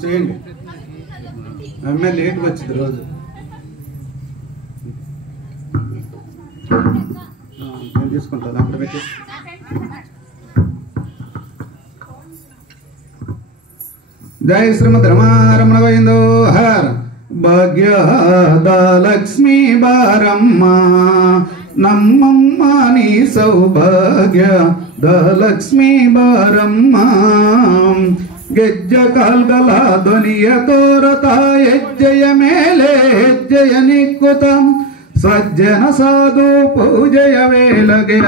చేయండి అమ్మాయి లేట్ వచ్చింది రోజు నేను తీసుకుంటాను అక్కడ పెట్టి జై శ్రీమద్ రమారమణ గోవిందో హర భాగ్యద లక్ష్మీ బారమ్మ నమ్మమ్మ నీ సౌభాగ్య ద లక్ష్మీ బారమ్మ ಗೆಜ್ಜ ಕಾಲ್ಗಲ ಧ್ವನಿಯ ತೋರತ ಹೆಜ್ಜೆಯ ಮೇಲೆ ಹೆಜ್ಜೆಯ ನಿಕ್ಕುತ ಸಜ್ಜನ ಸಾಧು ಪೂಜೆಯ ವೇಳಗೆಯ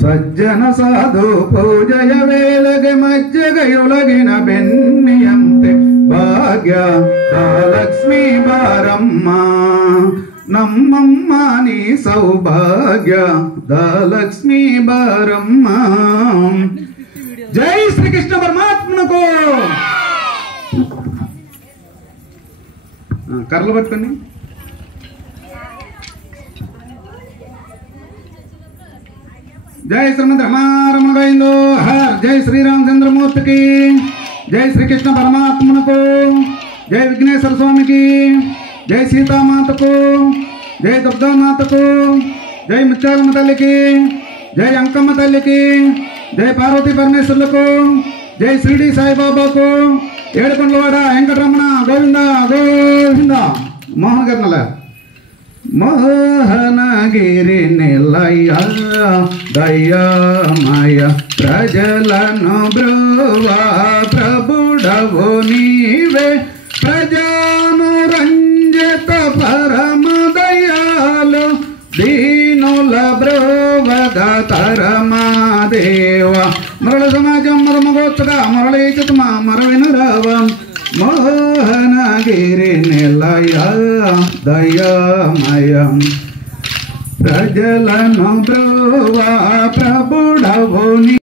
ಸಜ್ಜನ ಸಾಧು ಪೂಜೆಯ ವೇಳೆಗೆ ಮಜ್ಜೆಗೆಯೊಳಗಿನ ಬೆನ್ನಿಯಂತೆ ಭಾಗ್ಯ ಲಕ್ಷ್ಮೀ ಬಾರಮ್ಮ ನಮ್ಮಮ್ಮ ನೀ ಸೌಭಾಗ್ಯ ದ ಲಕ್ಷ್ಮೀ ಬಾರಮ್ಮ జై శ్రీకృష్ణ పరమాత్మకు కర్రలు పట్టుకోండి జై శ్రీమద్ రమారమణ గోవిందో హర జై శ్రీరామచంద్రమూర్తికి జై శ్రీకృష్ణ పరమాత్మకు జై విఘ్నేశ్వర స్వామికి జై సీతామాతకు జై దుర్గామాతకు జై ముత్యాలమ్మ తల్లికి జై అంకమ్మ తల్లికి జై పార్వతీ పరమేశ్వరులకు జై షిరిడి సాయిబాబాకు ఏడుకొండలవాడ వెంకటరమణ గోవింద గోవింద మోహన్ గర్నల మోహనగిరి నిలయ దయామయ ప్రజలను బ్రువా ప్రభుడవు నీవే ప్రజానురంజిత పరమ దయాలు దీనుల బ్రోవద తరమాదేవ మరళ సమాజం మరమగోత్సక మరళీచితమ మరవినురావం మోహనగిరి నిలయ దయామయం ప్రజలను బ్రోవా ప్రభుడవు